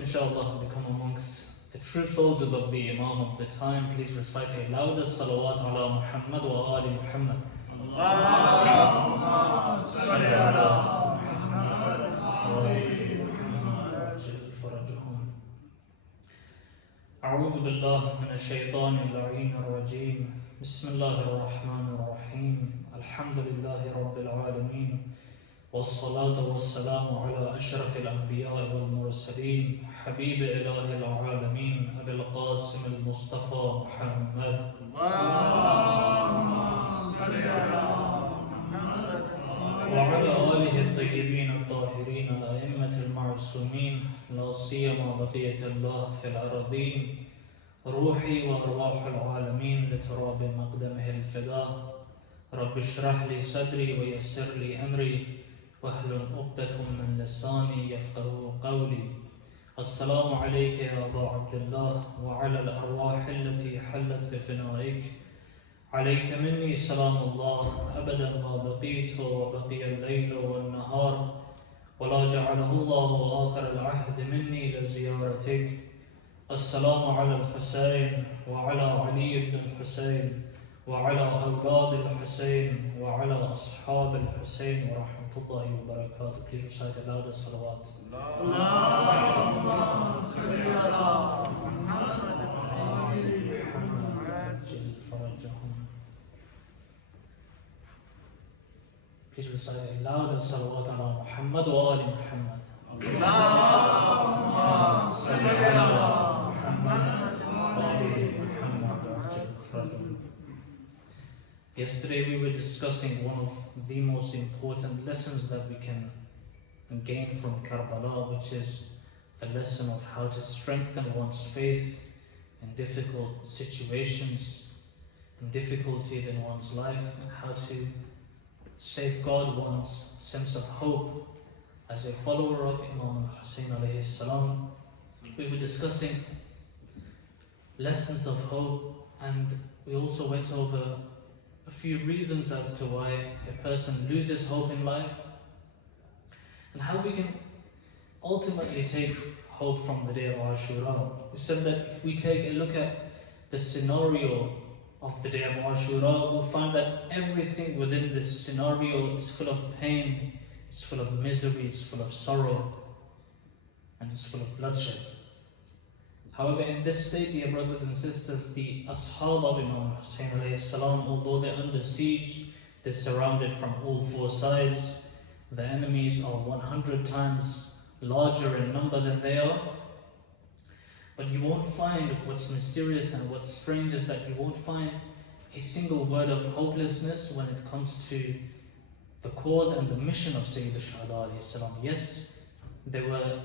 inshallah become amongst the true soldiers of the Imam of the time, please recite a louder salawat ala Muhammad wa ali Muhammad. Allahumma salli ala Muhammad wa ali Muhammad wajil farajahum. A'udhu billah min ash-shaytanir rajim. Bismillahir rahmanir rahim. Alhamdulillahi rabbil alameen. والصلاة والسلام على أشرف الأنبياء والمرسلين حبيب إله العالمين أبي القاسم المصطفى محمد اللهم صل على محمد وعلى آله الطيبين الطاهرين الأئمة المعصومين لا سيما بقية الله في الأرضين روحي وأرواح العالمين لتراب مقدمه الفداء رب اشرح لي صدري ويسر لي أمري واحلل عقدة من لساني يفقهوا قولي. السلام عليك يا أبا عبد الله وعلى الأرواح التي حلت بفنائك. عليك مني سلام الله أبدا ما بقيت وبقي الليل والنهار ولا جعله الله آخر العهد مني لزيارتك. السلام على الحسين وعلى علي بن الحسين وعلى أولاد الحسين وعلى أصحاب الحسين ورحمة الله وبركاته. Please recite aloud the salawat. Allahumma salli ala Muhammad wa ali Muhammad wajil farajahum. Please recite aloud the salawat ala Muhammad wa ali Muhammad. Allahumma salli ala Muhammad wa ali Muhammad wajil farajahum. Yesterday we were discussing one of the most important lessons that we can gain from Karbala, which is the lesson of how to strengthen one's faith in difficult situations, in difficulties in one's life, and how to safeguard one's sense of hope as a follower of Imam Hussain alayhi salam. We were discussing lessons of hope, and we also went over a few reasons as to why a person loses hope in life and how we can ultimately take hope from the day of Ashura. We said that if we take a look at the scenario of the day of Ashura, we'll find that everything within this scenario is full of pain, it's full of misery, it's full of sorrow, and it's full of bloodshed. However, in this state, dear brothers and sisters, the Ashab of Imam Hussain alayhi salam, although they're under siege, they're surrounded from all four sides, the enemies are 100 times larger in number than they are, but you won't find what's mysterious and what's strange is that you won't find a single word of hopelessness when it comes to the cause and the mission of Sayyid al-Shuhada alayhi salam. Yes, there were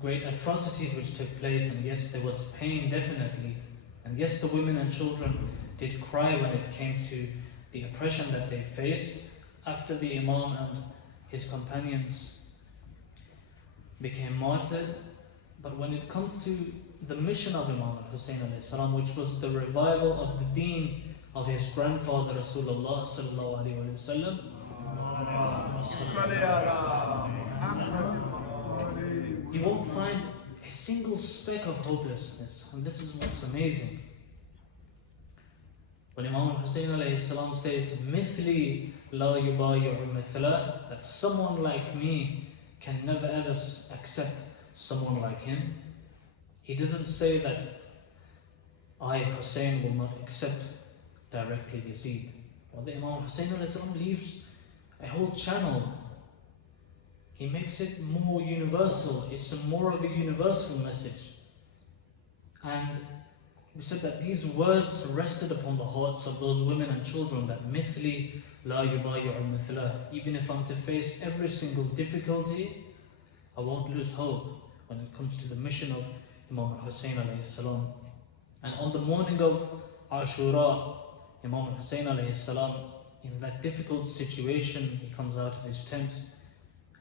great atrocities which took place, and yes, there was pain definitely, and yes, the women and children did cry when it came to the oppression that they faced after the Imam and his companions became martyred. But when it comes to the mission of Imam Hussain alayhi salam, which was the revival of the deen of his grandfather Rasulullah sallallahu alaihi wasallam, you won't find a single speck of hopelessness, and this is what's amazing. When Imam Hussain alayhi salam says, "Mithli la yubayi'u mithlah," that someone like me can never ever accept someone like him, he doesn't say that I, Hussain, will not accept directly Yazid. Well, the Imam Hussain alayhi salam leaves a whole channel. He makes it more universal. It's more of a universal message. And we said that these words rested upon the hearts of those women and children, that mithli la yubayi'u mithlah. Even if I'm to face every single difficulty, I won't lose hope when it comes to the mission of Imam Hussain alayhi salam. And on the morning of Ashura, Imam Hussain alayhi salam, in that difficult situation, he comes out of his tent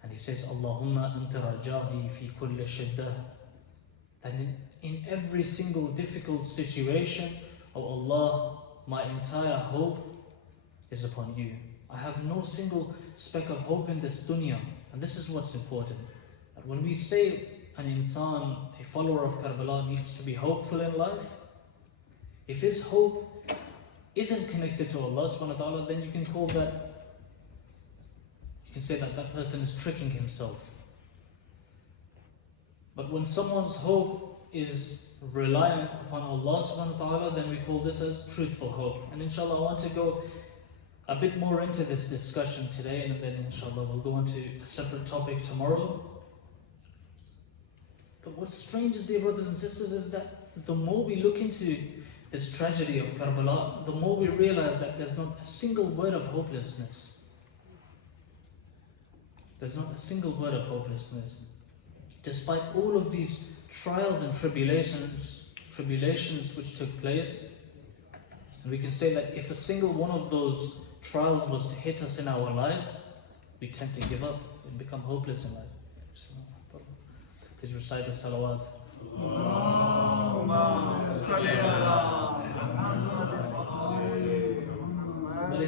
and he says, Allahumma anta raja'i fi kulli shiddah. That in every single difficult situation, oh Allah, my entire hope is upon you. I have no single speck of hope in this dunya. And this is what's important. That when we say an insan, a follower of Karbala, needs to be hopeful in life, if his hope isn't connected to Allah subhanahu wa ta'ala, then you can say that that person is tricking himself. But when someone's hope is reliant upon Allah subhanahu wa ta'ala, then we call this as truthful hope. And inshallah, I want to go a bit more into this discussion today, and then inshallah we'll go into a separate topic tomorrow. But what's strange is, dear brothers and sisters, is that the more we look into this tragedy of Karbala, the more we realize that there's not a single word of hopelessness. There's not a single word of hopelessness. Despite all of these trials and tribulations which took place, and we can say that if a single one of those trials was to hit us in our lives, we tend to give up and become hopeless in life. Please recite the salawat. But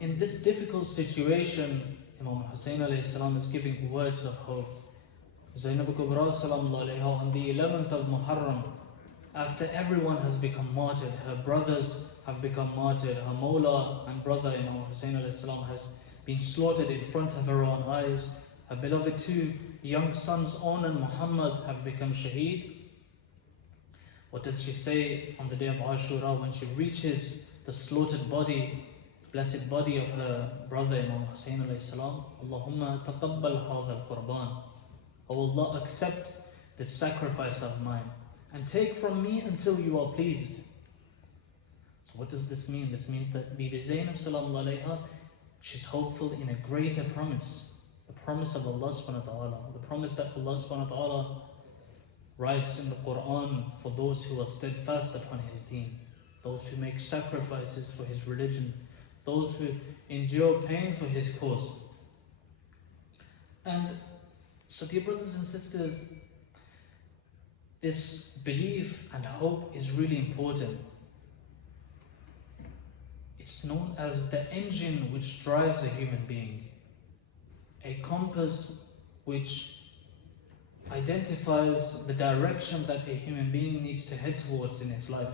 in this difficult situation, Imam Hussain alayhi salam is giving words of hope. Zainab Kubra salam alayha, on the 11th of Muharram, after everyone has become martyred, her brothers have become martyred, her Mawla and brother Imam Hussain alayhi salam has been slaughtered in front of her own eyes, her beloved two young sons, On and Muhammad, have become shaheed. What does she say on the day of Ashura when she reaches the slaughtered body, blessed body of her brother Imam Hussain alayhi salam? Allahumma taqabbal hadha al-qurban. O Allah, accept this sacrifice of mine and take from me until you are pleased. So what does this mean? This means that Bibi Zainab salam alayha, she's hopeful in a greater promise. The promise of Allah subhanahu wa ta'ala. The promise that Allah subhanahu wa ta'ala writes in the Quran for those who are steadfast upon His deen, those who make sacrifices for His religion, those who endure pain for His cause. And so, dear brothers and sisters, this belief and hope is really important. It's known as the engine which drives a human being, a compass which identifies the direction that a human being needs to head towards in his life.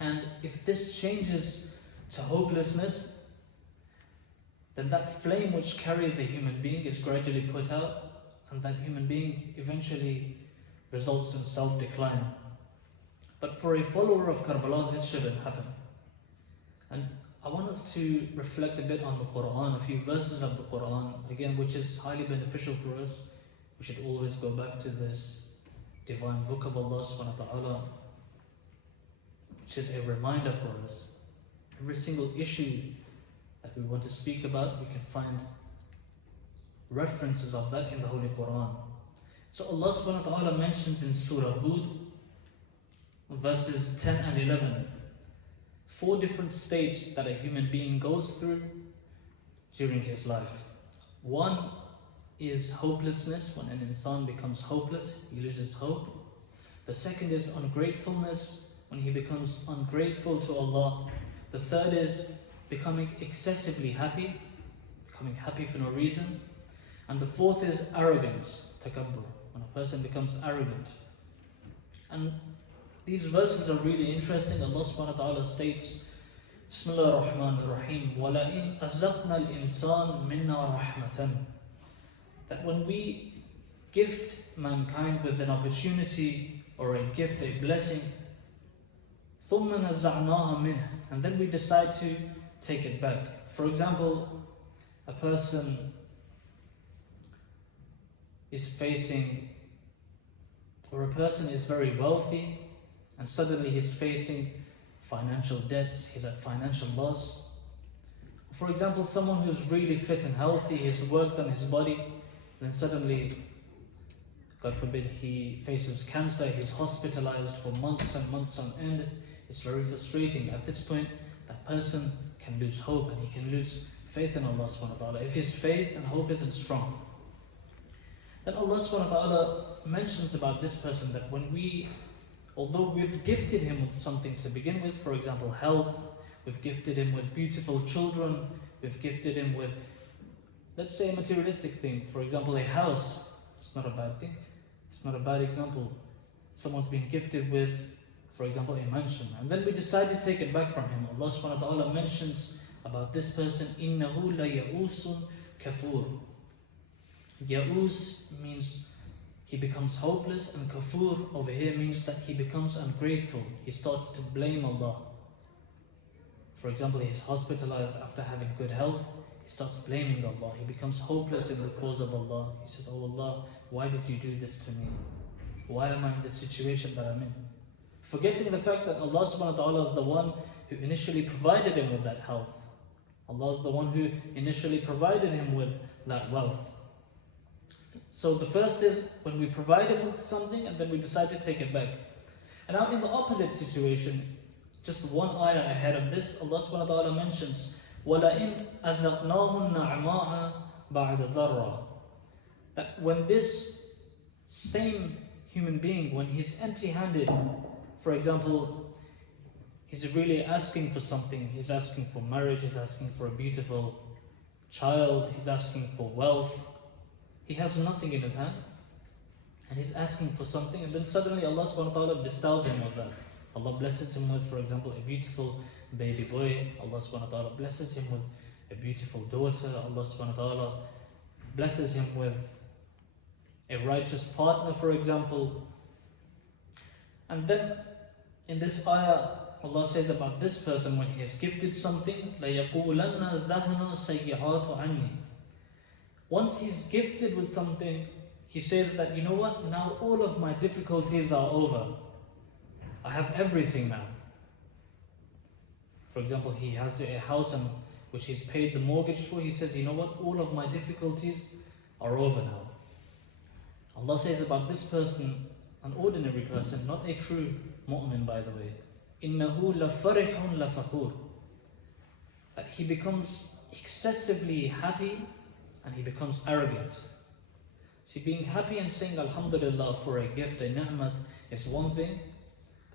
And if this changes to hopelessness, then that flame which carries a human being is gradually put out, and that human being eventually results in self-decline. But for a follower of Karbala, this shouldn't happen. And I want us to reflect a bit on the Quran, a few verses of the Quran, again, which is highly beneficial for us. We should always go back to this divine book of Allah subhanahu wa ta'ala, which is a reminder for us. Every single issue that we want to speak about, we can find references of that in the Holy Quran. So Allah subhanahu wa ta'ala mentions in Surah Hud, verses 10 and 11, 4 different states that a human being goes through during his life. One is hopelessness, when an insan becomes hopeless, he loses hope. The second is ungratefulness, when he becomes ungrateful to Allah. The third is becoming excessively happy, becoming happy for no reason. And the fourth is arrogance, takabbur, when a person becomes arrogant. And these verses are really interesting. Allah subhanahu wa ta'ala states, Bismillah ar-Rahman ar-Rahim, وَلَئِنْ أَزَقْنَا الْإِنسَانَ مِنَّا رَحْمَةً, that when we gift mankind with an opportunity or a gift, a blessing, ثُمَّ نَزَعْنَاهَا مِنْهِ, and then we decide to take it back. For example, a person is facing, or a person is very wealthy, and suddenly he's facing financial debts, he's at financial loss. For example, someone who's really fit and healthy, he's worked on his body, then suddenly, God forbid, he faces cancer, he's hospitalized for months and months on end. It's very frustrating. At this point, that person can lose hope and he can lose faith in Allah subhanahu wa ta'ala if his faith and hope isn't strong. Then Allah subhanahu wa ta'ala mentions about this person that when although we've gifted him with something to begin with, for example health, we've gifted him with beautiful children, we've gifted him with, let's say, a materialistic thing, for example a house, it's not a bad thing, It's not a bad example. Someone's been gifted with, for example, a mansion, and then we decide to take it back from him. Allah subhanahu wa ta'ala mentions about this person, إِنَّهُ لَيَئُوسٌ كَفُورٌ. Ya'us means he becomes hopeless, and kafur over here means that he becomes ungrateful. He starts to blame Allah. For example, he is hospitalized after having good health. He starts blaming Allah. He becomes hopeless in the cause of Allah. He says, "Oh Allah, why did you do this to me? Why am I in this situation that I'm in?" Forgetting the fact that Allah subhanahu wa ta'ala is the one who initially provided him with that health. Allah is the one who initially provided him with that wealth. So the first is when we provide him with something and then we decide to take it back. And now in the opposite situation, just one ayah ahead of this, Allah subhanahu wa ta'ala mentions, وَلَئِنْ أَزَقْنَاهُ النَّعْمَاءَ بَعْدَ ضَرَّةٍ. That when this same human being, when he's empty-handed, for example, he's really asking for something, he's asking for marriage, he's asking for a beautiful child, he's asking for wealth, he has nothing in his hand, and he's asking for something, and then suddenly Allah subhanahu wa ta'ala bestows him with that. Allah blesses him with, for example, a beautiful baby boy. Allah subhanahu wa ta'ala blesses him with a beautiful daughter. Allah subhanahu wa ta'ala blesses him with a righteous partner, for example. And then in this ayah, Allah says about this person, when he is gifted something, لَيَقُولَنَّ ذَهْنَ سَيِّعَاتُ عَنِّي. Once he's gifted with something, he says that, you know what, now all of my difficulties are over. I have everything now. For example, he has a house and which he's paid the mortgage for. He says, you know what, all of my difficulties are over now. Allah says about this person, an ordinary person, not a true mu'min, by the way, إِنَّهُ لَفَرِحٌ لَفَخُورٌ. That he becomes excessively happy and he becomes arrogant. See, being happy and saying Alhamdulillah for a gift, a ni'mat, is one thing.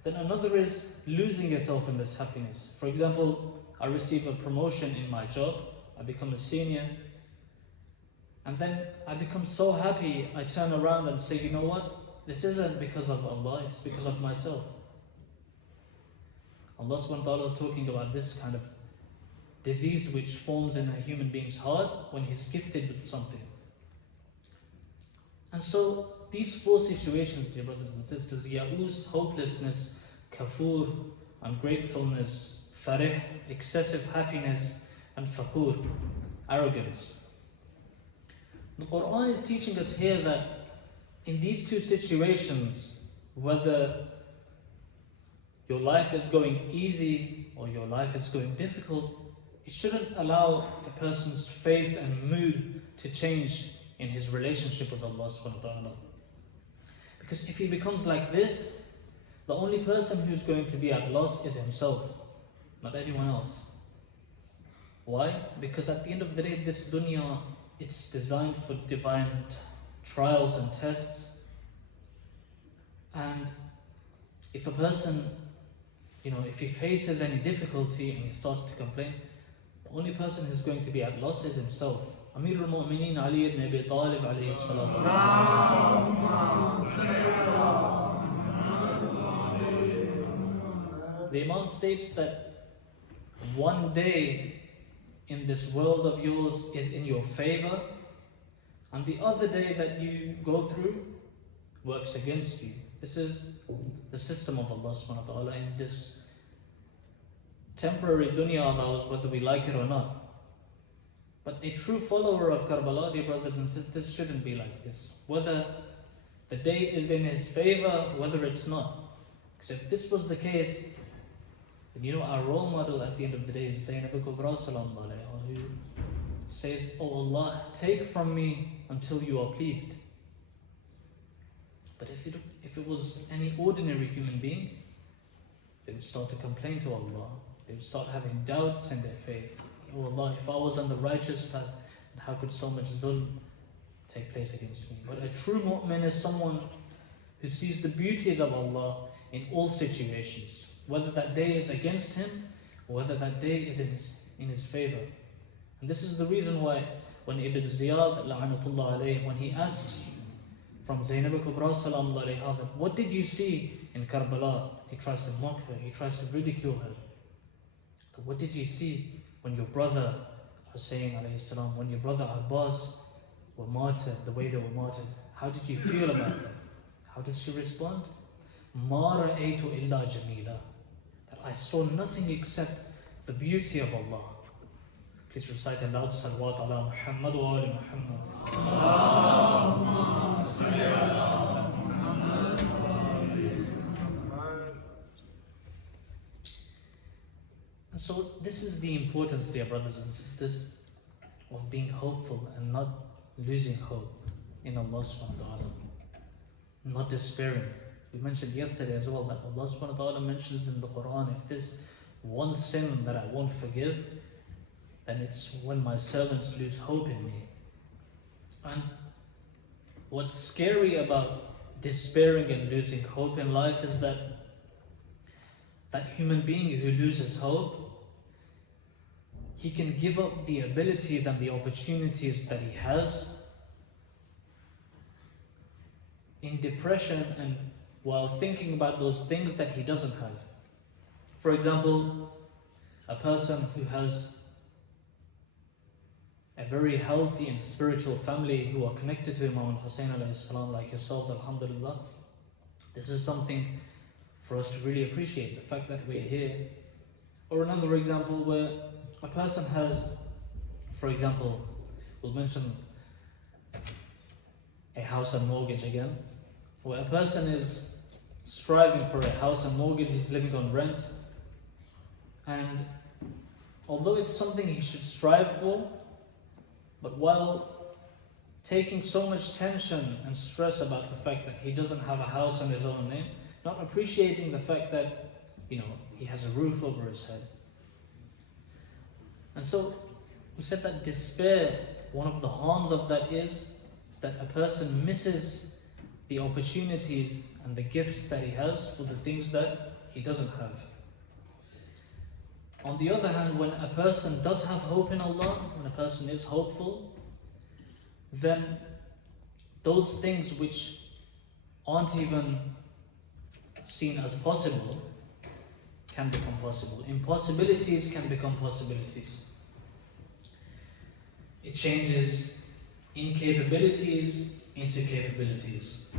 Then another is losing yourself in this happiness. For example, I receive a promotion in my job, I become a senior, and then I become so happy, I turn around and say, you know what, this isn't because of Allah, it's because of myself. Allah subhanahu wa ta'ala is talking about this kind of disease which forms in a human being's heart when he's gifted with something. And so these four situations, dear brothers and sisters, ya'us, hopelessness, kafur, ungratefulness, farih, excessive happiness, and fakur, arrogance. The Quran is teaching us here that in these two situations, whether your life is going easy or your life is going difficult, it shouldn't allow a person's faith and mood to change in his relationship with Allah subhanahu wa ta'ala. Because if he becomes like this, the only person who's going to be at loss is himself, not anyone else. Why? Because at the end of the day, this dunya, it's designed for divine trials and tests. And if a person, if he faces any difficulty and he starts to complain, the only person who's going to be at loss is himself. Amir al-Mu'mineen Ali ibn Abi Talib alayhi salatu wasalam. The Imam states that one day in this world of yours is in your favor, and the other day that you go through works against you. This is the system of Allah subhanahu wa ta'ala in this temporary dunya of ours, whether we like it or not. But a true follower of Karbala, dear brothers and sisters, shouldn't be like this. Whether the day is in his favor, whether it's not. Because if this was the case, then our role model at the end of the day is Zainab al-Kubra sallallahu alayhi wa, who says, "Oh Allah, take from me until you are pleased." But if it was any ordinary human being, they would start to complain to Allah. They would start having doubts in their faith. Oh Allah, if I was on the righteous path, then how could so much zulm take place against me? But a true mu'min is someone who sees the beauties of Allah in all situations, whether that day is against him or whether that day is in his favor. And this is the reason why when Ibn Ziyad, la'anatullah alayh, when he asks from Zainab al-Kubra salam alayha, that what did you see in Karbala? He tries to mock her, he tries to ridicule her. But what did you see when your brother Hussein alayhi salam, when your brother Abbas were martyred, the way they were martyred? How did you feel about that? How does she respond? مَا رَأَيْتُ إِلَّا جَمِيلًا, that I saw nothing except the beauty of Allah. Please recite aloud Salawat ala Muhammad wa ali Muhammad. Allahumma salli ala Muhammad wa ali Muhammad. And so this is the importance, dear brothers and sisters, of being hopeful and not losing hope in Allah subhanahu wa ta'ala. Not despairing. We mentioned yesterday as well that Allah subhanahu wa ta'ala mentions in the Quran, if there's one sin that I won't forgive, then it's when my servants lose hope in me. And what's scary about despairing and losing hope in life is that that human being who loses hope, he can give up the abilities and the opportunities that he has in depression and while thinking about those things that he doesn't have. For example, a person who has a very healthy and spiritual family who are connected to Imam Hussain alayhi salam, like yourselves, alhamdulillah. This is something for us to really appreciate, the fact that we're here. Or another example where a person has, for example, we'll mention a house and mortgage again, where a person is striving for a house and mortgage, he's living on rent, and although it's something he should strive for, but while taking so much tension and stress about the fact that he doesn't have a house on his own name, not appreciating the fact that, he has a roof over his head. And so we said that despair, one of the harms of that is that a person misses the opportunities and the gifts that he has for the things that he doesn't have. On the other hand, when a person does have hope in Allah, when a person is hopeful, then those things which aren't even seen as possible can become possible. Impossibilities can become possibilities. It changes incapabilities into capabilities.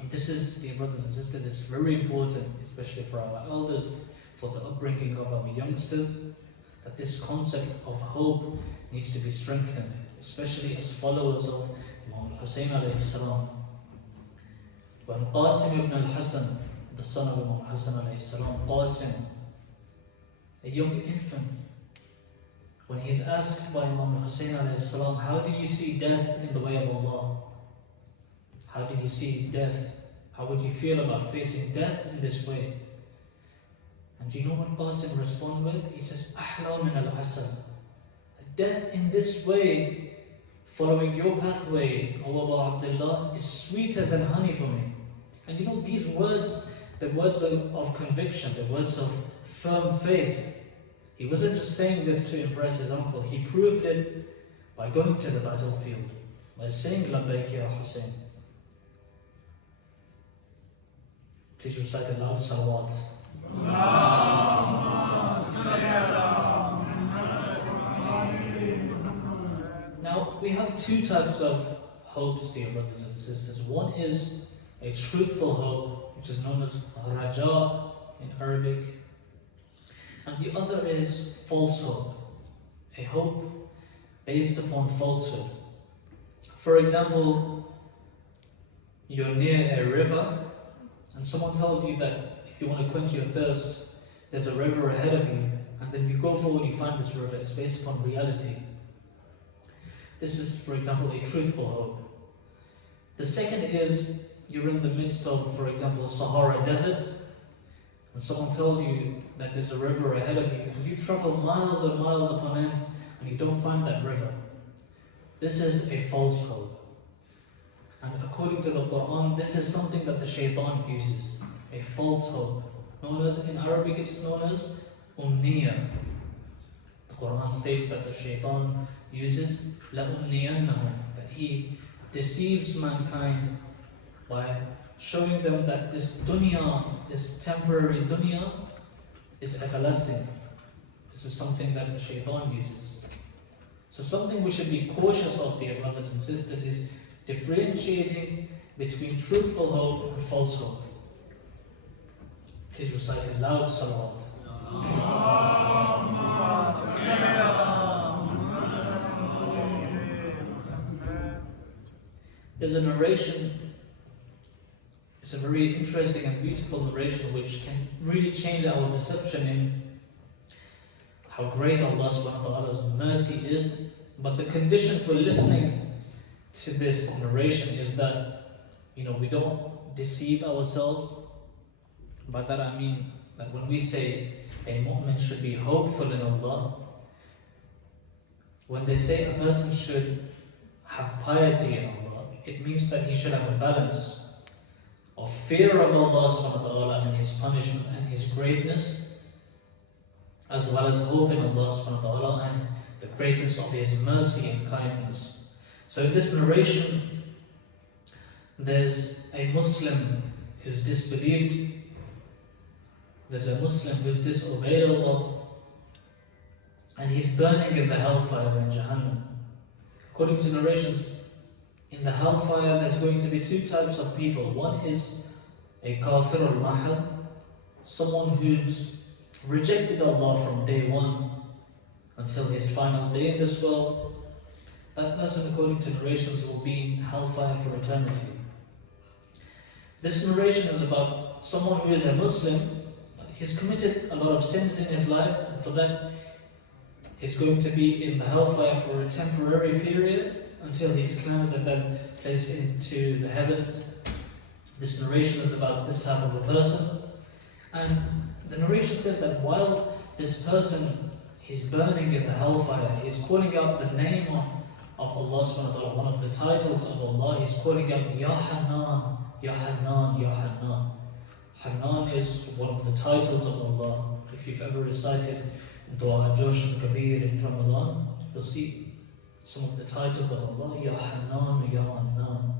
And this is, dear brothers and sisters, it's very important, especially for our elders, for the upbringing of our youngsters, that this concept of hope needs to be strengthened, especially as followers of Imam Hussain alayhi salam. When Qasim ibn al-Hassan, the son of Imam Hassan alayhi salam, Qasim, a young infant, when he's asked by Imam Hussain alayhi salam, how do you see death in the way of Allah? How do you see death? How would you feel about facing death in this way? And do you know what Qasim responds with? He says, Ahla min al-asal. Death in this way, following your pathway, O Abu Abdullah, is sweeter than honey for me. And these words, the words of conviction, the words of firm faith. He wasn't just saying this to impress his uncle. He proved it by going to the battlefield, by saying, Labbaik ya Hussein. Please recite aloud salawat. Now, we have two types of hopes, dear brothers and sisters. One is a truthful hope, which is known as raja in Arabic. And the other is false hope, a hope based upon falsehood. For example, you're near a river, and someone tells you that if you want to quench your thirst, there's a river ahead of you, and then you go forward, you find this river. It's based upon reality. This is, for example, a truthful hope. The second is, you're in the midst of, for example, the Sahara Desert, and someone tells you that there's a river ahead of you, and you travel miles and miles upon end, and you don't find that river. This is a false hope. And according to the Quran, this is something that the shaitan uses, a false hope. In Arabic it's known as umniya. The Quran states that the shaitan uses لَأُمْنِيَنَّهُمْ, that he deceives mankind by showing them that this dunya, this temporary dunya, is everlasting. This is something that the shaitan uses. So something we should be cautious of, dear brothers and sisters, is differentiating between truthful hope and false hope. Please recite it loud, salawat. There's a narration, it's a very interesting and beautiful narration which can really change our perception in how great Allah subhanahu wa ta'ala's mercy is. But the condition for listening to this narration is that, we don't deceive ourselves. By that I mean that when we say a mu'min should be hopeful in Allah, when they say a person should have piety in Allah, it means that he should have a balance of fear of Allah subhanahu wa ta'ala and His punishment and His greatness, as well as hope in Allah subhanahu wa ta'ala and the greatness of His mercy and kindness. So in this narration, there's a Muslim who's disbelieved, there's a Muslim who's disobeyed Allah, and he's burning in the hellfire in Jahannam. According to narrations, in the hellfire there's going to be two types of people. One is a kafir al-mahad, someone who's rejected Allah from day one until his final day in this world. That person, according to narrations, will be in hellfire for eternity. This narration is about someone who is a Muslim. He's committed a lot of sins in his life, and for that he's going to be in the hellfire for a temporary period until he's cleansed and then placed into the heavens. This narration is about this type of a person. And the narration says that while this person is burning in the hellfire, he's calling out the name of Allah subhanahu wa ta'ala, one of the titles of Allah. He's calling out Ya Hannan, Ya Hannan, Ya Hannan. Hannan is one of the titles of Allah. If you've ever recited Dua Josh Kabir in Ramadan, you'll see some of the titles of Allah. Ya Hannan, Ya Hannan.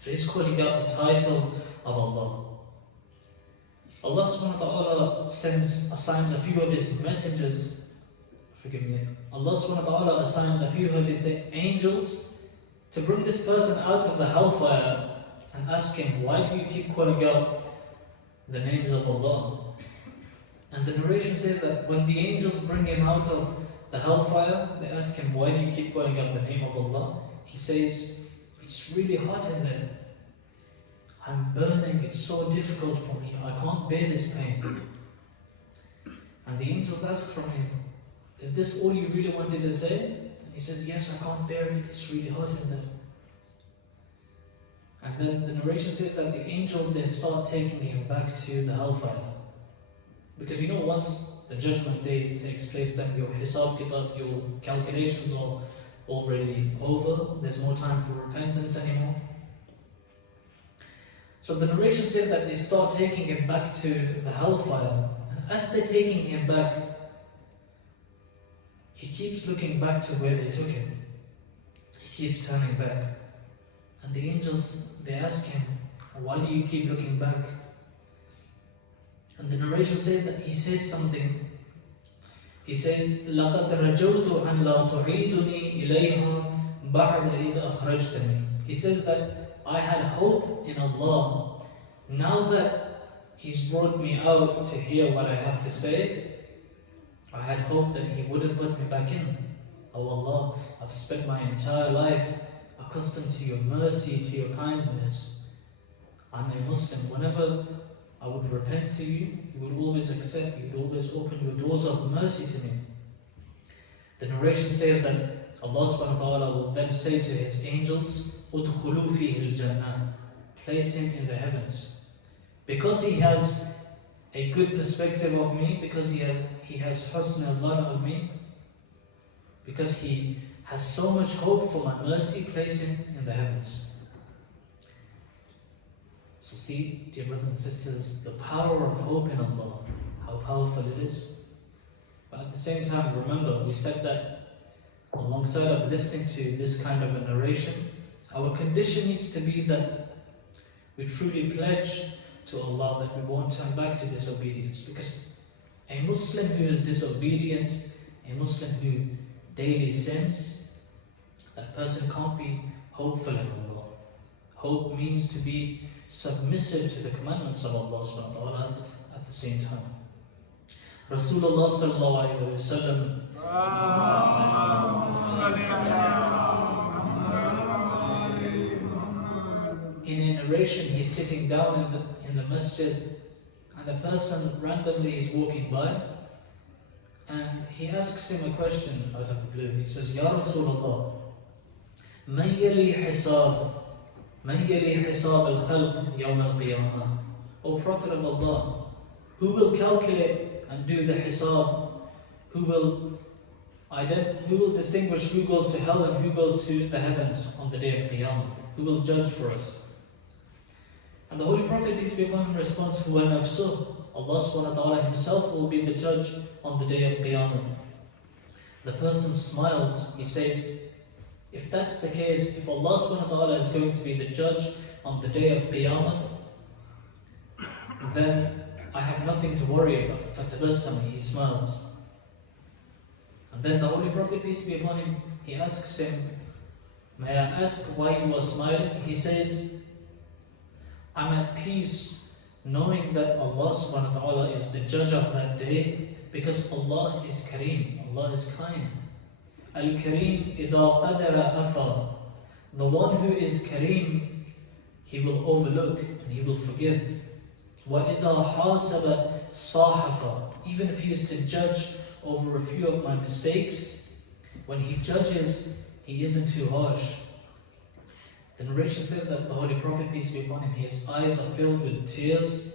So he's calling out the title of Allah. Allah subhanahu wa ta'ala assigns a few of His messengers, forgive me, Allah subhanahu wa ta'ala assigns a few of His angels to bring this person out of the hellfire and ask him, why do you keep calling out the names of Allah? And the narration says that when the angels bring him out of the hellfire, they ask him, why do you keep calling out the name of Allah? He says, it's really hot in there. I'm burning, it's so difficult for me, I can't bear this pain. And the angels ask from him, is this all you really wanted to say? And he says, yes, I can't bear it, it's really hot in there. And then the narration says that the angels, they start taking him back to the hellfire. Because once the judgment day takes place, then your hisab kitab, your calculations are already over, there's no time for repentance anymore. So the narration says that they start taking him back to the hellfire, and as they're taking him back, he keeps looking back to where they took him. He keeps turning back. And the angels, they ask him, why do you keep looking back? And the narration says that he says something. He says, لَقَدْ رَجَوْتُ أَنْ لَا تُعِيدُنِي إِلَيْهَا بَعْدَ إِذْ أَخْرَجْتَنِي. He says that I had hope in Allah. Now that He's brought me out to hear what I have to say, I had hope that He wouldn't put me back in. Oh Allah, I've spent my entire life accustomed to Your mercy, to Your kindness. I'm a Muslim. Whenever I would repent to You, You would always accept, You would always open Your doors of mercy to me. The narration says that Allah subhanahu wa ta'ala will then say to His angels, "Udkhulu fihi al-jannah," place him in the heavens. Because he has a good perspective of me, because he has husn al-dhan of me, because he has so much hope for my mercy, place him in the heavens. So see, dear brothers and sisters, the power of hope in Allah, how powerful it is. But at the same time, remember, we said that alongside of listening to this kind of a narration, Our condition needs to be that we truly pledge to Allah that we won't turn back to disobedience. Because a Muslim who is disobedient, a Muslim who daily sins, that person can't be hopeful in Allah. Hope means to be submissive to the commandments of Allah subhanahu wa ta'ala at the same time. Rasulullah sallallahu alayhi wa sallam in a narration, he's sitting down in the masjid, and a person randomly is walking by, and he asks him a question out of the blue. He says, Ya Rasulullah, Man yali hisab al-khalq yawm al-qiyamah? O Prophet of Allah, who will calculate and do the hisab? Who will distinguish who goes to hell and who goes to the heavens on the day of Qiyamah? Who will judge for us? And the Holy Prophet, peace be upon him, responds, Huwa nafsuh. Allah subhanahu wa ta'ala himself will be the judge on the day of Qiyamah. The person smiles. He says, if that's the case, if Allah subhanahu wa ta'ala is going to be the judge on the day of Qiyamah, then I have nothing to worry about. Fatabassami, he smiles. And then the Holy Prophet, peace be upon him, he asks him, may I ask why you are smiling? He says, I'm at peace knowing that Allah subhanahu wa ta'ala is the judge of that day, because Allah is Kareem, Allah is kind. Al-Kareem idha qadara afa. The one who is Kareem, he will overlook and he will forgive. Wa idha hasaba sahafa. Even if he is to judge over a few of my mistakes, when he judges, he isn't too harsh. The narration says that the Holy Prophet, peace be upon him, his eyes are filled with tears.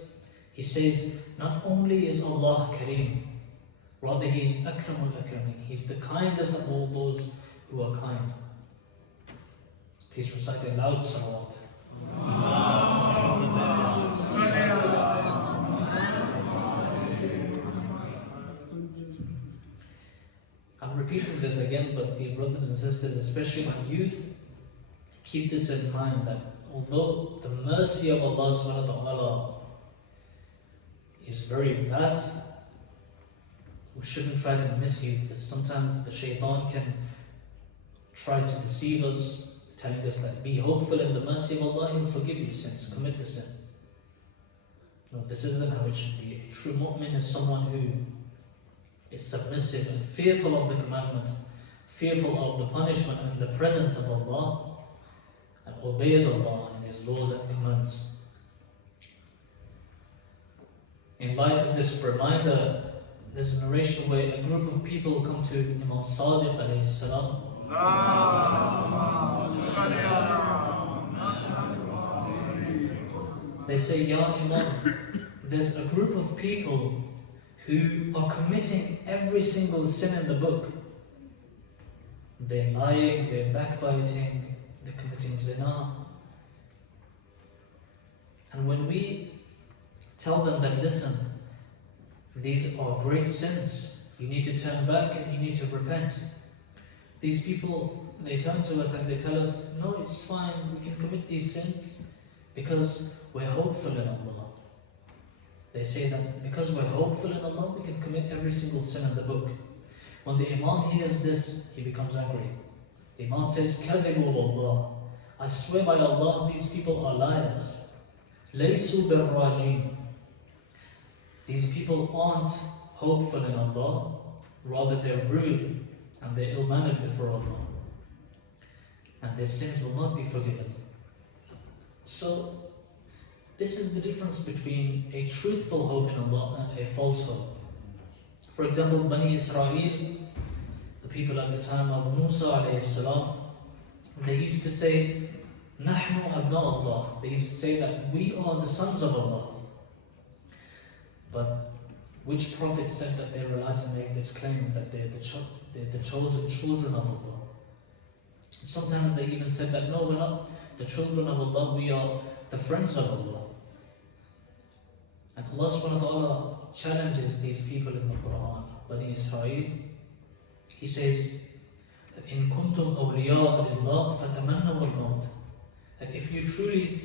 He says, not only is Allah Kareem, rather he is Akramul Akramin. He's the kindest of all those who are kind. Please recite a loud salawat. I'm repeating this again, but dear brothers and sisters, especially my youth, keep this in mind, that although the mercy of Allah subhanahu wa ta'ala is very vast, we shouldn't try to misuse this. Sometimes the shaitan can try to deceive us, telling us that be hopeful in the mercy of Allah, He will forgive your sins, commit the sin. No, this isn't how it should be. A true mu'min is someone who is submissive and fearful of the commandment, fearful of the punishment and the presence of Allah, and obeys Allah and His laws and commands. In light of this reminder, there's a narration where a group of people come to Imam Sadiq alayhi salam. They say, Ya Imam, there's a group of people who are committing every single sin in the book. They're lying, they're backbiting, they're committing zina. And when we tell them that, listen, these are great sins, you need to turn back and you need to repent, these people, they turn to us and they tell us, no, it's fine, we can commit these sins because we're hopeful in Allah. They say that because we're hopeful in Allah, we can commit every single sin in the book. When the Imam hears this, he becomes angry. The Imam says, Kadhibu wallah, I swear by Allah, these people are liars. Laysu birrajin. These people aren't hopeful in Allah, rather they're rude and they're ill-mannered before Allah. And their sins will not be forgiven. So, this is the difference between a truthful hope in Allah and a false hope. For example, Bani Israel, the people at the time of Musa alayhi salam, they used to say, Nahnu abna Allah. They used to say that we are the sons of Allah. But which prophet said that they were allowed to make this claim, that they're the chosen children of Allah? Sometimes they even said that, no, we're not the children of Allah, we are the friends of Allah. And Allah subhanahu wa ta'ala challenges these people in the Quran, Bani Israel. He says that in kuntum awliya lillah fatamannaw al-maut. that if you truly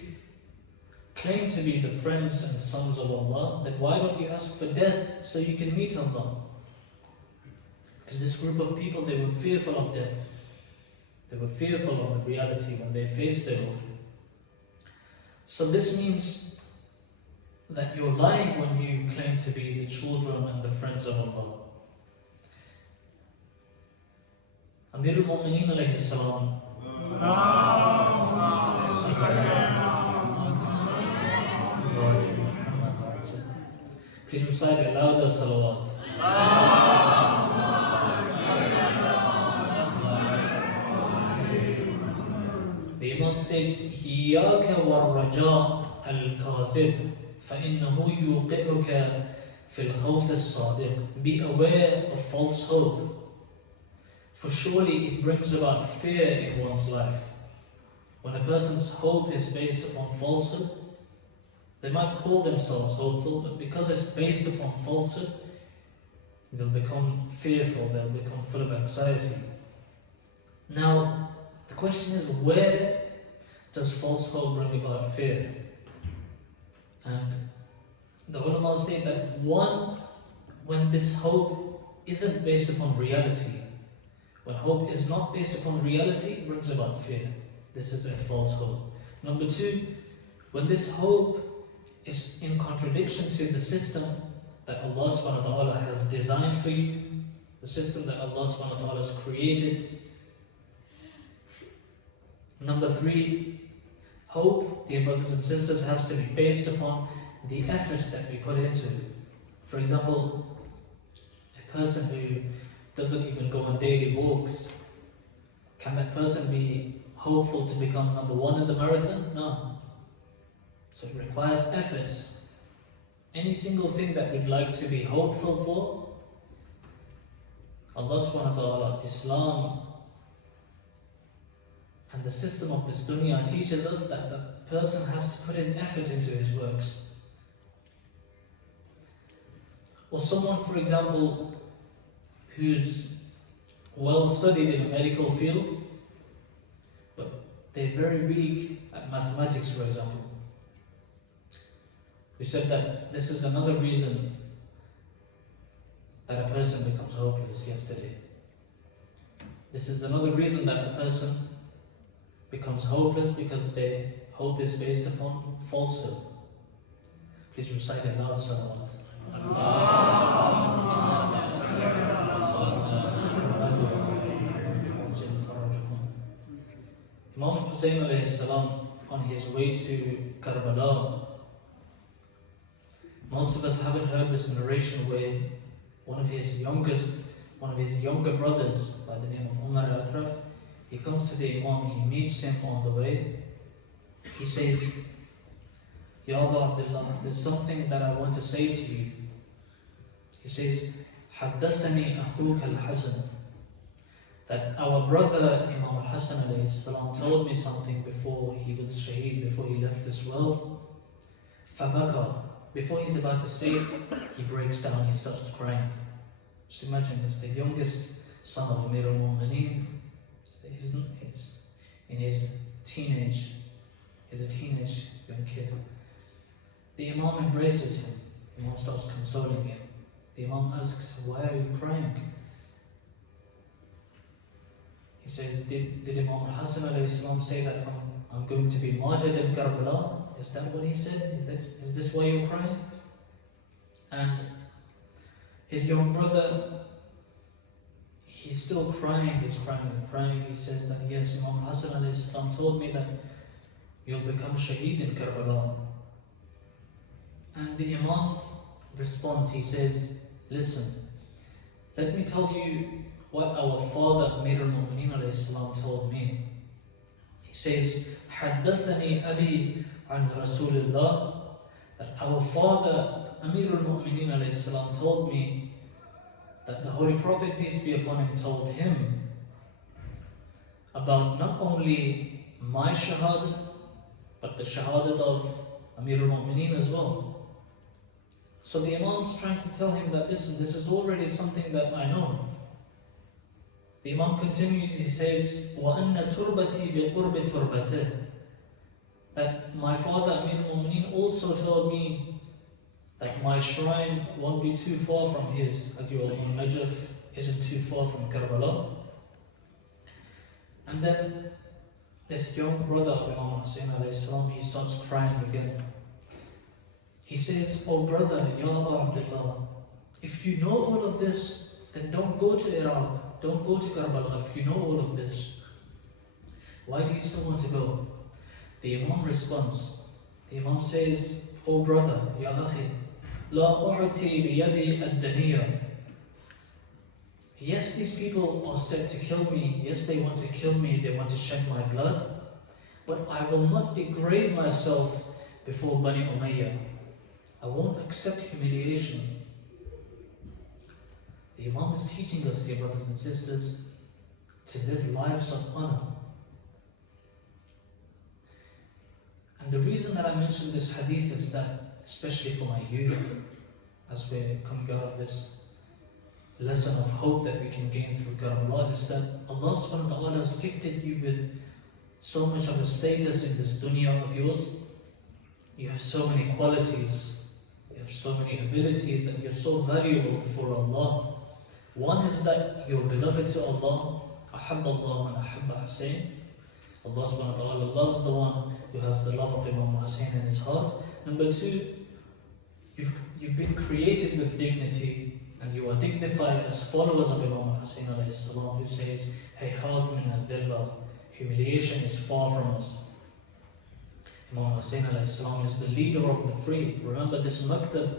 claim to be the friends and sons of Allah, then why don't you ask for death so you can meet Allah? Because this group of people, they were fearful of death. They were fearful of the reality when they faced their Lord. So this means that you're lying when you claim to be the children and the friends of Allah. Amir al-Mu'mineen alayhi salam, please recite a louder salawat. The Imam states, إِيَّاكَ وَالرَّجَاءَ الْكَاذِبِ فَإِنَّهُ يُوقِعُكَ فِي الْخَوْفِ الصَّادِقِ. Be aware of false hope, for surely it brings about fear in one's life. When a person's hope is based upon falsehood, they might call themselves hopeful, but because it's based upon falsehood, they'll become fearful, they'll become full of anxiety. Now, the question is, where does false hope bring about fear? And the ulama state that when this hope isn't based upon reality, when hope is not based upon reality, it brings about fear. This is a false hope. Number two, when this hope is in contradiction to the system that Allah subhanahu wa ta'ala has designed for you, the system that Allah subhanahu wa ta'ala has created. Number three, hope, dear brothers and sisters, has to be based upon the efforts that we put into it. For example, a person who doesn't even go on daily walks, can that person be hopeful to become number one in the marathon? No. So it requires efforts. Any single thing that we'd like to be hopeful for, Allah subhanahu wa ta'ala, Islam, and the system of this dunya teaches us that the person has to put in effort into his works. Or someone, for example, who's well studied in a medical field, but they're very weak at mathematics, for example. We said that this is another reason that a person becomes hopeless yesterday. This is another reason that a person becomes hopeless, because their hope is based upon falsehood. Please recite it loud, salawat. Imam Hussain alayhi salam, on his way to Karbala, most of us haven't heard this narration where one of his younger brothers by the name of Umar al-Atraf, he comes to the Imam, he meets him on the way. He says, Ya Abu Abdullah, there's something that I want to say to you. He says, Haddathani akhuka al-Hasan, that our brother Imam al-Hasan alayhi salam told me something before he was shaheed, before he left this world. Fabaka, before he's about to say it, he breaks down, he starts crying. Just imagine, it's the youngest son of Amir al-Mu'mineen. He's in his teenage, he's a teenage young kid. The Imam embraces him. The Imam starts consoling him. The Imam asks, why are you crying? He says, did Imam al-Hasan alayhi salam say that I'm going to be martyred in Karbala? Is that what he said? Is this why you're crying? And his young brother, he's still crying, he's crying and crying. He says that, yes, Imam Hassan alayhi salam told me that you'll become shaheed in Karbala. And the Imam responds, he says, listen, let me tell you what our father Amir al-Mu'mineen alayhi salam told me. He says, حدثني أبي عن رسول الله, that our father Amir al-Mu'mineen alayhi salam told me that the Holy Prophet, peace be upon him, told him about not only my shahadat, but the shahadat of Amir al-Mu'mineen as well. So the Imam's trying to tell him that, listen, this is already something that I know. The Imam continues, he says, وَأَنَّ تُرْبَتِي بِقُرْبِ تُرْبَتِهِ, that my father Amir al-Mu'mineen also told me that my shrine won't be too far from his, as you all know, Najaf isn't too far from Karbala. And then this young brother of Imam Hussain alayhi salam, he starts crying again. He says, "Oh brother, Ya Aba Abdullah, if you know all of this, then don't go to Iraq, don't go to Karbala if you know all of this. Why do you still want to go?" The Imam responds. The Imam says, "Oh brother, Ya Akhi, La u'ti biyadi ad-daniya." Yes, these people are set to kill me. Yes, they want to kill me. They want to shed my blood. But I will not degrade myself before Bani Umayyah. I won't accept humiliation. The Imam is teaching us, dear brothers and sisters, to live lives of honor. And the reason that I mention this hadith is that, especially for my youth, as we're coming out of this lesson of hope that we can gain through Karbala, is that Allah subhanahu wa ta'ala has gifted you with so much of a status in this dunya of yours. You have so many qualities, you have so many abilities, and you're so valuable before Allah. One is that you're beloved to Allah. أحب الله من أحب حسين. Allah subhanahu wa ta'ala loves the one who has the love of Imam Hussain in his heart. Number two, you've been created with dignity, and you are dignified as followers of Imam Hussain alayhi salam, who says, "Hayhat min al-dhilla," humiliation is far from us. Imam Hussain alayhi salam is the leader of the free. Remember this maktab,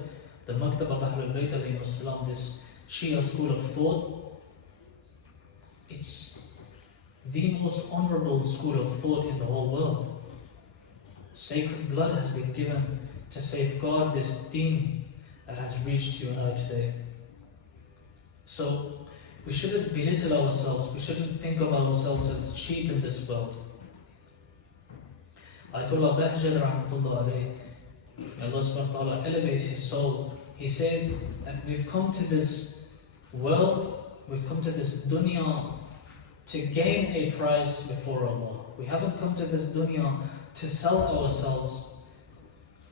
the maktab of Ahlul Bayt alayhi salam, this Shia school of thought, it's the most honorable school of thought in the whole world. Sacred blood has been given to safeguard this deen that has reached you and I today. So we shouldn't belittle ourselves, we shouldn't think of ourselves as cheap in this world. Ayatollah Bahjad rahmatullah alayhi, may Allah subhanahu wa ta'ala elevate his soul, he says that we've come to this world, we've come to this dunya to gain a price before Allah. We haven't come to this dunya to sell ourselves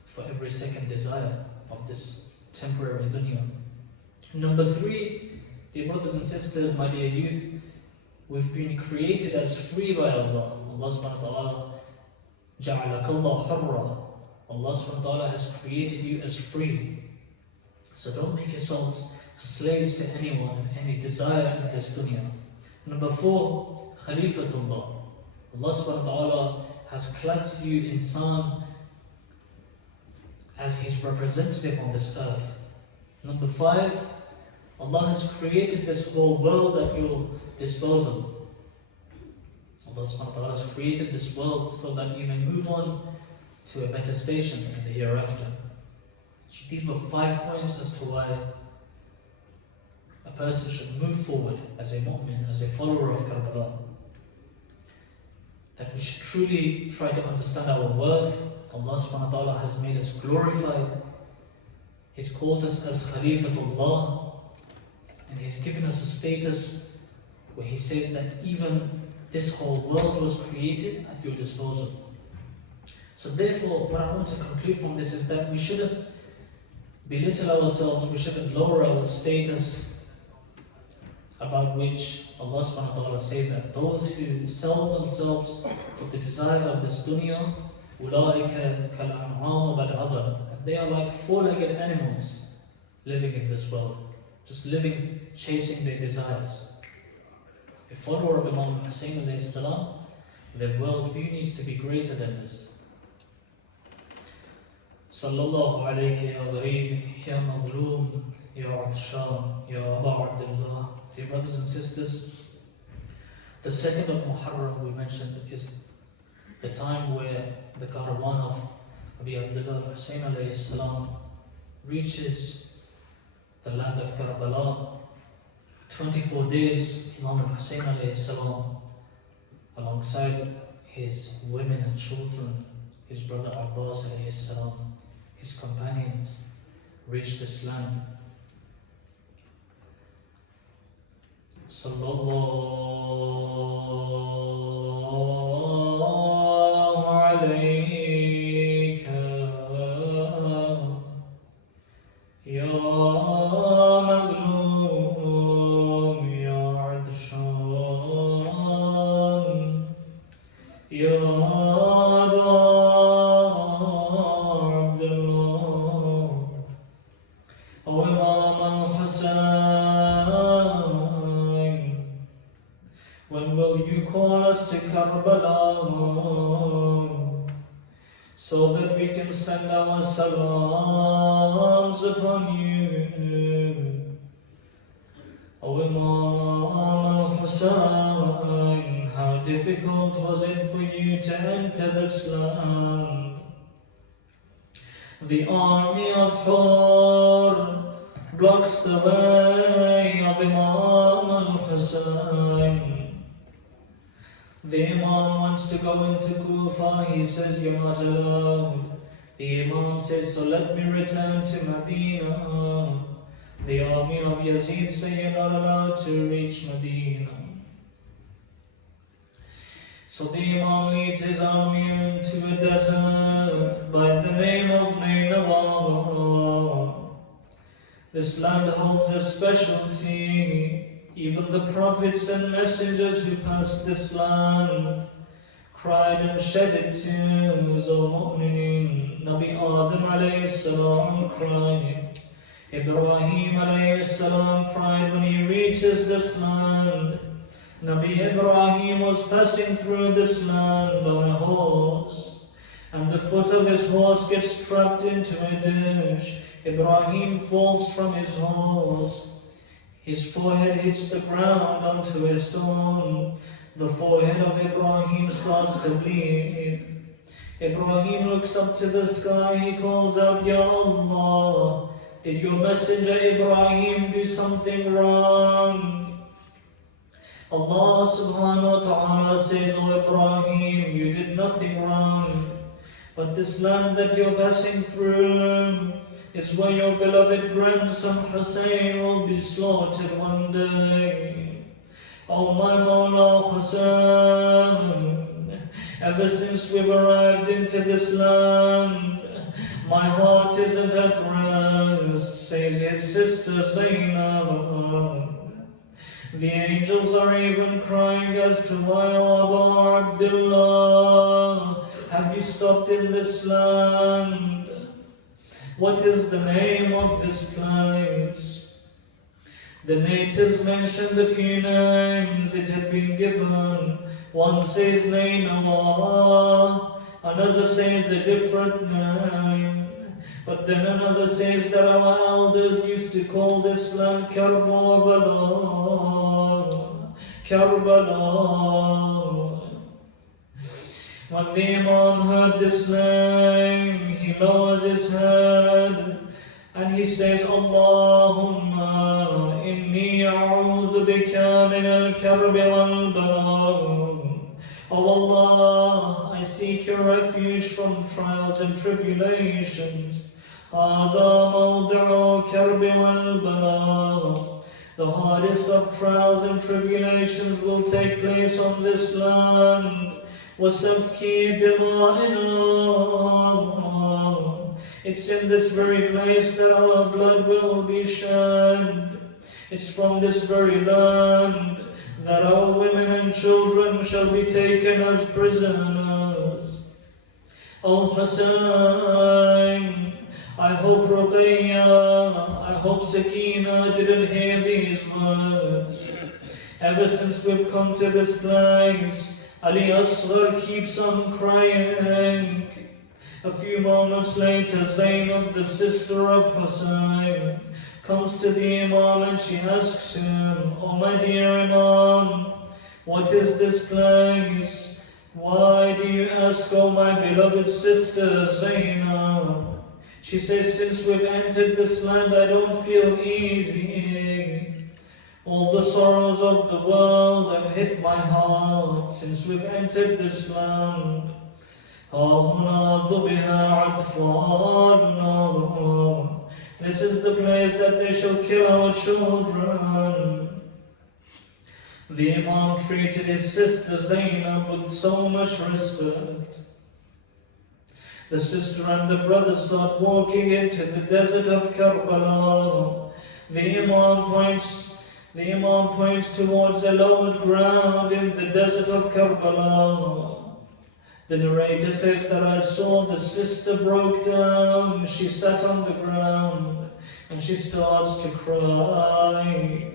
for every second desire of this temporary dunya. Number three, dear brothers and sisters, my dear youth, we've been created as free by Allah. Allah subhanahu wa ta'ala, جَعَلَكَ اللَّهُ حَرًّا. Allah subhanahu wa ta'ala has created you as free. So don't make yourselves slaves to anyone and any desire in this dunya. Number four, Khalifatullah. Allah subhanahu wa ta'ala has classed you insan as his representative on this earth. Number five, Allah has created this whole world at your disposal. Allah subhanahu wa ta'ala has created this world so that you may move on to a better station in the hereafter. So these were 5 points as to why a person should move forward as a mu'min, as a follower of Karbala. That we should truly try to understand our worth. Allah subhanahu wa ta'ala has made us glorified. He's called us as Khalifatullah, and He's given us a status where He says that even this whole world was created at your disposal. So therefore, what I want to conclude from this is that we shouldn't belittle ourselves, we shouldn't lower our status, about which Allah subhanahu wa ta'ala says that those who sell themselves for the desires of this dunya, أُولَٰئِكَ كَالْأَنْعَامِ بَلْ أَضَلُّ, they are like four-legged animals living in this world, just living, chasing their desires. A follower of Imam Hussain alayhi salam, their worldview needs to be greater than this. Sallallahu alayhi ya ghareeb, ya madloom, ya atshan, ya Aba Abdullah. Dear brothers and sisters, the 2nd of Muharram we mentioned is the time where the caravan of Abi Abdullah Hussain alayhi salam reaches the land of Karbala. 24 days, Imam Hussain alayhi salam, alongside his women and children, his brother Abbas alayhi salam, his companions, reached this land. Sallallahu alayhi will you call us to Karbala so that we can send our salams upon you? O Imam Hussain, how difficult was it for you to enter this land? The army of Hur blocks the way of Imam al-Hussain. The Imam wants to go into Kufa. He says, "You're not allowed." The Imam says, "So let me return to Medina." The army of Yazid say, "You're not allowed to reach Medina." So the Imam leads his army into a desert by the name of Nainawa. This land holds a specialty. Even the prophets and messengers who passed this land cried and shedded tears. O mu'minin, Nabi Adam alayhi salam cried. Ibrahim alayhi salam cried when he reaches this land. Nabi Ibrahim was passing through this land on a horse, and the foot of his horse gets trapped into a ditch. Ibrahim falls from his horse. His forehead hits the ground onto a stone. The forehead of Ibrahim starts to bleed. Ibrahim looks up to the sky. He calls out, "Ya Allah, did your messenger Ibrahim do something wrong?" Allah subhanahu wa ta'ala says, "O Ibrahim, you did nothing wrong. But this land that you're passing through is where your beloved grandson Hussein will be slaughtered one day. Oh my Maulana Hussein, ever since we've arrived into this land, my heart isn't at rest," says his sister Zainab. The angels are even crying as to, "Why, O Abu Abdullah, have you stopped in this land? What is the name of this place?" The natives mentioned a few names it had been given. One says Nainawa, another says a different name. But then another says that our elders used to call this land Karbala. Karbala. When the Imam heard this name, he lowers his head and he says, "Allahumma inni a'udhu bika min al-karbi wal-bala." Oh Allah, I seek your refuge from trials and tribulations. هذا موضع كرب والبلاء. The hardest of trials and tribulations will take place on this land. وَسَفْكِ دِمَائِنَا. It's in this very place that our blood will be shed. It's from this very land that our women and children shall be taken as prisoners. O Hussein, I hope Ruqayya, I hope Sakina didn't hear these words. Ever since we've come to this place, Ali Asghar keeps on crying. A few moments later, Zainab, the sister of Hussein, comes to the Imam and she asks him, "Oh my dear Imam, what is this place? Why do you ask, oh my beloved sister Zainab?" She says, "Since we've entered this land, I don't feel easy. All the sorrows of the world have hit my heart since we've entered this land. This is the place that they shall kill our children." The Imam treated his sister Zainab with so much respect. The sister and the brother start walking into the desert of Karbala. The Imam points towards a lowered ground in the desert of Karbala. The narrator says that I saw the sister broke down. She sat on the ground and she starts to cry.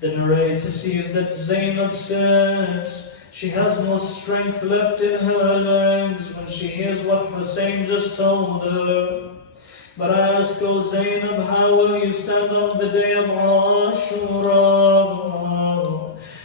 The narrator sees that Zainab sits. She has no strength left in her legs when she hears what Hussein just told her. But I ask, O Zainab, how will you stand on the day of Ashura?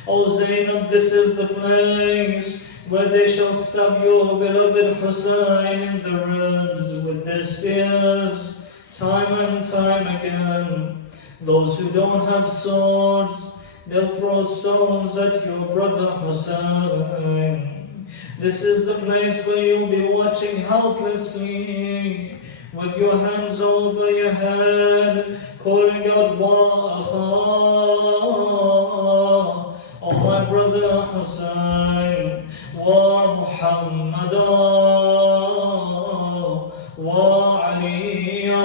O Zainab, this is the place where they shall stab your beloved Hussein in the ribs with their spears, time and time again. Those who don't have swords, they'll throw stones at your brother Hussein. This is the place where you'll be watching helplessly, with your hands over your head, calling out, Wa oh my brother Hussein, Wa Muhammadan, Wa Aliya,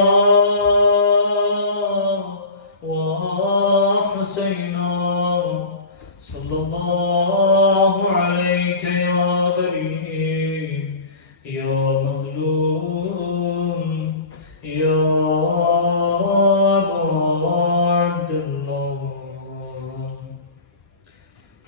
Wa Husayna, Sallallahu alayka ya gharib.